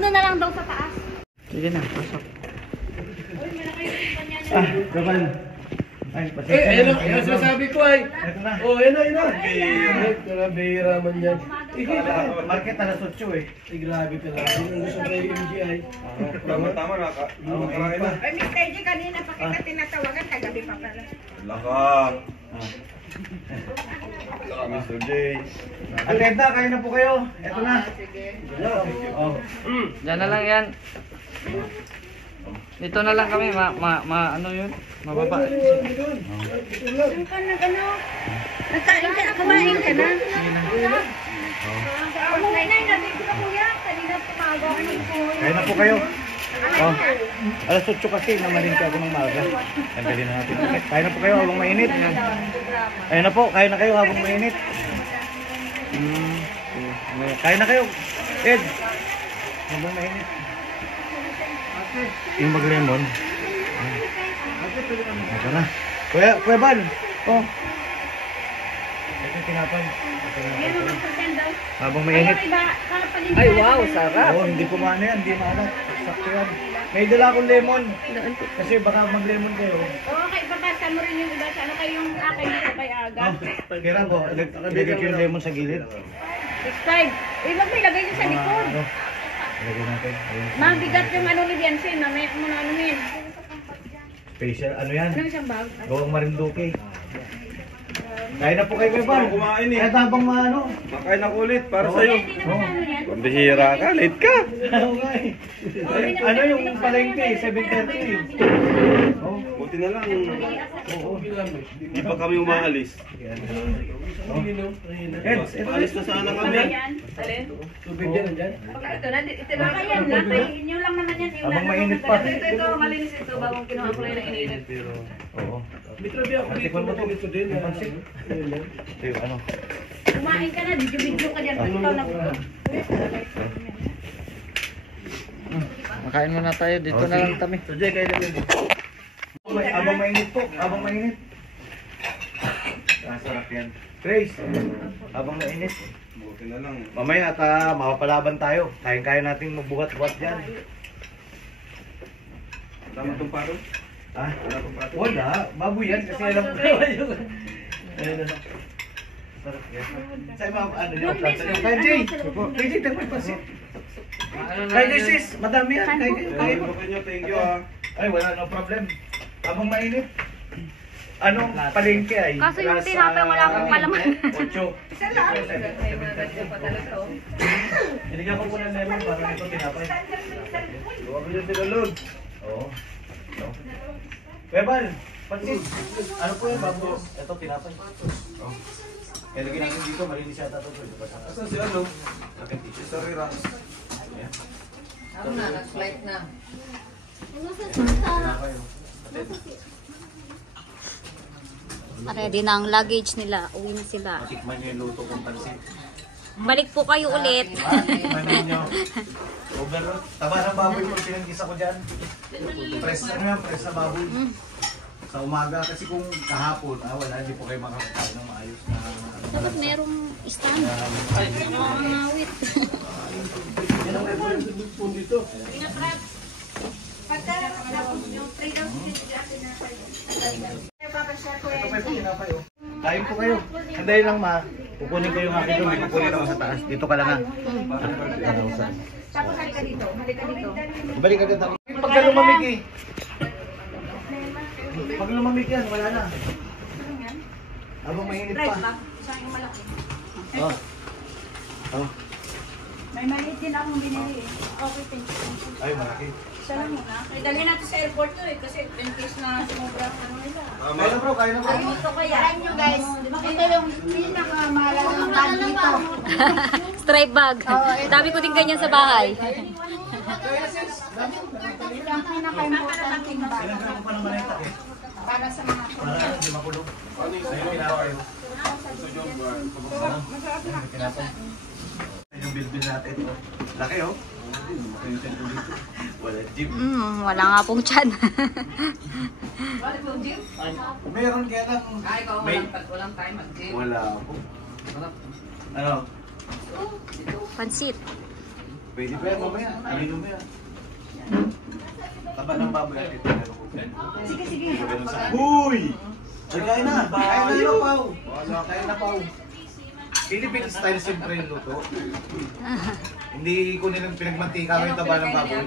Doon na lang daw sa taas. Sige na, pasok. Uy, malaki yung kanya niya. Ah, gabal. Ay, pasok. Ano sasabi ko ay? Ito na. Oh, yan na. Bihira man yan. Market alas 8 eh. Ay, grabe ka lang. Ang gusto ko yung MGI. Tama na. Makakain na. Ay, Mr. G, kanina pa kita tinatawagan, kagabi pa pala. Laka. Laka, Mr. J. Ate Edna, kayo na po kayo. Ito na. Sige. Oh. Diyan na lang yan. Dito na lang kami, ano yun? Mababa. Ang ka na, ano? Nagkain ka na, kumain ka na. Umuwi na, natin ko na kuya. Kanina pumaga ako ng kuya. Kayo na po kayo. Oh. Alas 8 kasi, namalingki ako ng maga. Tanggalin na natin. Kayo na po kayo habang mainit. Kayo na po, kayo na kayo habang mainit. Kayo na kayo. Ed. Habang mainit. Yung mag-lemon. Ito na. Kuya Bal. Oh. Ito yung tinapay. Habang mainit. Ay, wow, sarap. Oo, hindi kumano yan. Hindi maalat. Sakto yan. May dala akong lemon. Kasi baka mag-lemon kayo. Oo, kay babasa mo rin yung iba sa ano kayong akin dito kay Aga. Kira ko. Lagay ko yung lemon sa gilid. Subscribe. Wag mo ilagay niyo sa likod. Lagay natin. Mabigat yung ano ni Biansin, mamaya mo na ano yun. Facial, ano yan? Ano isang bag? Gawang Marinduque. Kaya na po kayo, Kuya Bal. Kumain eh. Kaya tabang maano. Makain ako ulit para sa'yo. Oo. Pambihira ka, late ka. Okay. Ano yung palengke? 7:30. Oh. Buti na lang. Oo. Hindi pa kami umaalis. Eds, Paalis na sana kami. Tubig yan, dyan. Ito na, ito na kayan lang. Inyo lang naman yan. Habang mainit pa. Ito, malinis ito. Bagong kinuha ko lang ng init. Oo. May trabi ako dito. Tikman mo to. Ito din. Yung pansit. Ito yung ano. Kumain ka na, video ka dyan. Ikaw na. Makain muna tayo, dito na lang kami. So, Jay, kayo lang yun. Abang mainit po. Abang mainit. Sarap yan. Grace, abang mainit. Buti na lang. Mamaya at makapalaban tayo. Kaya natin magbuhat-buhat dyan. Tama itong paro? Ha? Wala. Baboy yan kasi alam ko naman yun. Ayun na. Sarap yan. Sa'yo mga ano yun? Kaya Jay. Kaya Jay, tagpay pasit. Kaya Jay sis, madami yan. Kaya Jay. Thank you ah. Ay, wala no problem. Abang mainit. Anong palengke ay? Kaso yung tinapay wala akong palaman. 8. Isa lang. Binigyan ko muna ng lemon para ito tinapay. Huwag ko yung tinulog. Oo. Bebal, pansit. Ano po yung bago? Ito tinapay. Oh. Kaya lagyan natin dito, malinis yata ito. Asan si ano? Si Relax. Ako na, nag-flight na. Tinapay. Ready na ang luggage nila. Uwi na sila. Tikman nyo yung luto kong pansit. Balik po kayo ulit. Tikman nyo. Overload. Taba ng baboy po pinanggisa ko dyan. Press na nga, press na baboy. Sa umaga kasi kung kahapon, wala, hindi po kayo makakain ng maayos na Dapat merong stand. Mangawit. Yan ang level. Dito. Pagka yung freedom Ito pa yung tinapay oh. Kain po kayo. Sandali lang ma. Kukunin ko yung akin doon. May kukunin ako sa taas. Dito ka lang ha. Tapos halika dito. Halika dito. Balik agad ako. Pagka lumamig eh. Pag lumamig yan, wala na. Habang mainit pa. Isang yung malaki. Oh. Oh. May maliit din akong binili. Okay, thank you. Ay, malaki. Isa lang muna. May dali natin sa airport to eh. Kasi in case na sumobra ano nila. Kaya na bro, kaya na bro. Ito kaya. Alam nyo guys, ito yung pinakamahalagang bag dito. Stripe bag. Dami ko din ganyan sa bahay. Yung pinaka-importanting bag. Ilang gramo pa naman ito eh. Para sa mga Para hindi makulong. Sa'yo pinapay. Pinapay. Yung bilbil natin. Laki oh. Wala gym. Wala nga pong tiyan. Meron kaya lang. walang time Wala po. Ano? Pansit. Pwede pa yan mamaya. Alino mo yan. Taba ng baboy at ito. Sige, sige. Uy! Ay, kain na! Kain na yun, Pao! Wala, kain na, Pao. Philippine style siyempre yung luto. Hindi ko nilang pinagmantika ko yung taba ng baboy.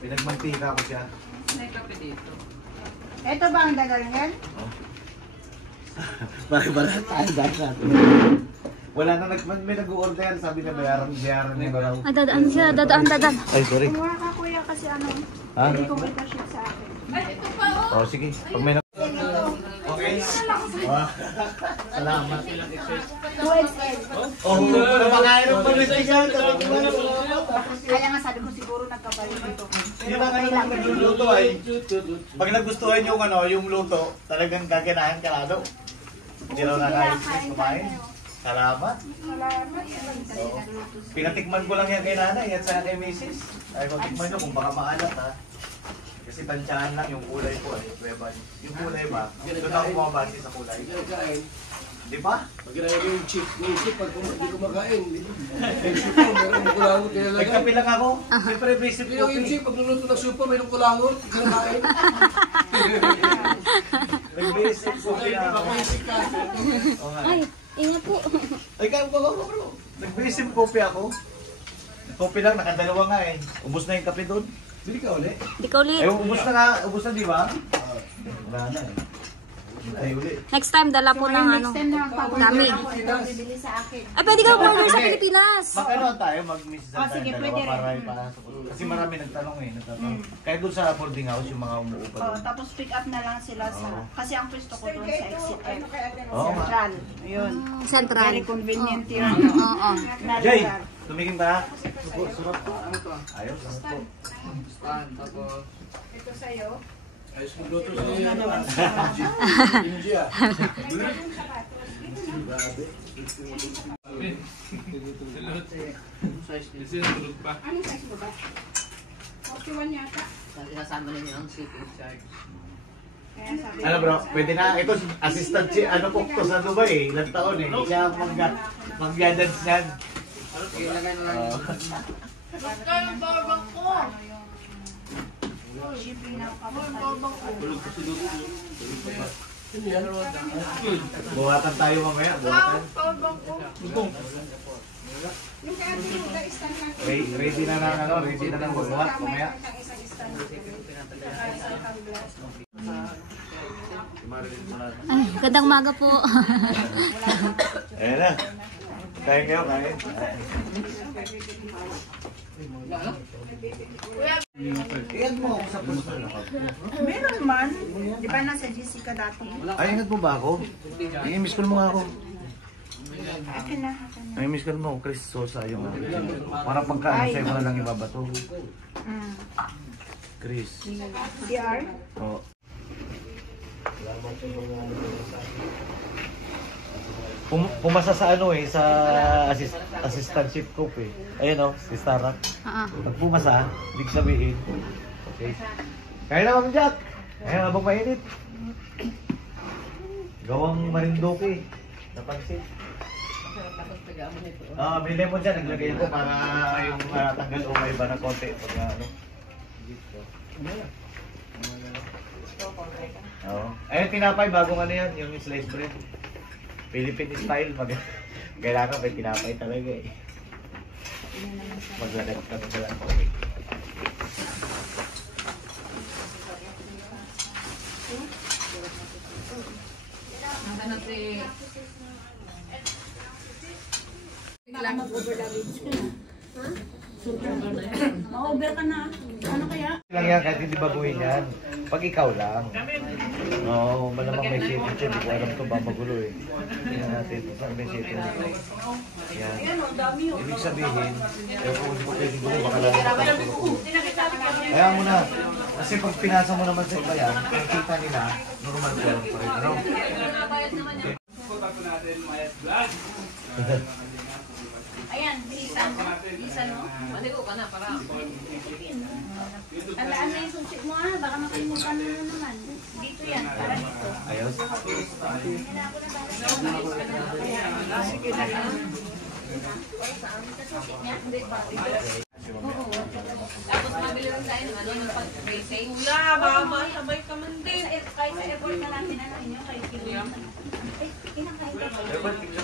Pinagmantika ko siya. Ito ba ang dadalhin? Bakit tayo dahil natin? Wala na may nag-order, sabi na bayaran niya ba raw? Ay, dadaan. Ay, sorry. Kumuha ka kuya kasi ano, Ha? hindi ko kita shoot sa akin. Oh, sige. Pag may okay. Salamat. 2XL. Oh, napakain ng pag-istigan. Kaya nga sabi ko siguro nagkabalik ito. Hindi ba nga lang nagluluto ay, pag nagustuhan yung yung luto, talagang gaganahan ka lalo. Hindi raw nakaka-stress kumain. Salamat. Pinatikman ko lang yan kay nanay at sa kay misis. Ay, tikman nyo kung baka maalat ha. Kasi tansyahan lang yung kulay po eh. Yung kulay ba? Doon ako bumabase sa kulay. Di ba? Pag ginagawa yung chip, pag hindi kumakain. Yung supo, mayroong kulangot kaya lang. Nagkape lang ako. Siyempre basic Yung coffee. chip, pag luluto ng supo, mayroong kulangot. Kinakain. Nag-basic coffee na ako. Oo nga. Ay, ingat po. Ay, kaya ko bro. Nag-basic coffee ako. Coffee lang, nakadalawa nga eh. Ubus na yung kape doon. Bili ka ulit. Di ka ulit. Eh, ubus na nga. Ubus na di ba? Wala na eh. Ay, uli. Next time, dala po ng ano. Next time na Dami. bibili sa akin. Ay, pwede ka mag-order sa Pilipinas. Mag-ano tayo, mag-miss Oh, sige, pwede para rin. ipasok. Kasi marami nagtanong eh. Kaya doon sa boarding house, yung mga umuupa Oh, doon. tapos pick up na lang sila sa... Kasi ang pwesto ko doon sa Exit F. Oo nga. Central. Ayun. Central. Very convenient yun. Oo. Jay, Nalugar. tumingin ka. Surap po. Ayos, sarap po. Ito sa'yo. Ayos magluto sa niya. Hindi ah. Anong size mo ba? 41 yata. Isasama ninyo ang shipping charge. Kaya sabi Ano bro, pwede na. Ito, assistant si, cook to sa Dubai eh. Ilang taon eh. Siya mag-dance niyan. Ilagay na lang. shipping na kapatid. Buhatan tayo mamaya. Buhatan. Yung kaya tinuda stand lang. Ready na ng ready na ng buhat mamaya. Isang stand. Saka isang tumbler. Ay, gandang maga po. Ayan na. Kain kayo, kain. Iyan mo ako sa puso. Meron man. Di ba nasa Jessica dati? Ay, ingat mo ba ako? I-miss ko mo nga ako. Akin na. Ay, miss ko mo, Chris Sosa yung para pagkaano sa'yo mo na lang ibabato. Chris. CR? Oo. Pumasa sa sa assistantship cook eh. Ayun si Starak. Pag pumasa, ibig sabihin, okay. Kaya na, Ma'am Jack. Kaya habang mainit. Gawang Marindoke. Napansin. May lemon dyan, naglagay ko para yung tanggal o may iba na konti. Pag ayun, tinapay, bagong yan, yung sliced bread. Philippine style, kailangan may tinapay talaga eh. Maglagat ka na lang. Ma-over ka na. Ano kaya? Lang yan, kahit hindi baguhin yan. Pag ikaw lang. Oo, malamang may safety dyan. Hindi ko alam ito ba magulo eh. Tingnan natin. Saan may safety dito? Yan. Ibig sabihin, kung hindi ko pwede gulo, baka lang kaya mo na. Kasi pag pinasa mo naman sa iba yan, ang kita nila, normal ko lang pa rin. Ano? Ayan, bilisan mo. Bilisan mo. Maligo ka na para. Tandaan na yung sunsik mo baka makalimutan mo na naman. Dito yan, para dito. Ayos. Tapos mabili rin tayo ng ano, ng pag-racing. Kuya, mama, sabay ka man din. Kahit sa airport na natin, ano inyo, kay Kilian. Eh, kinakain ko.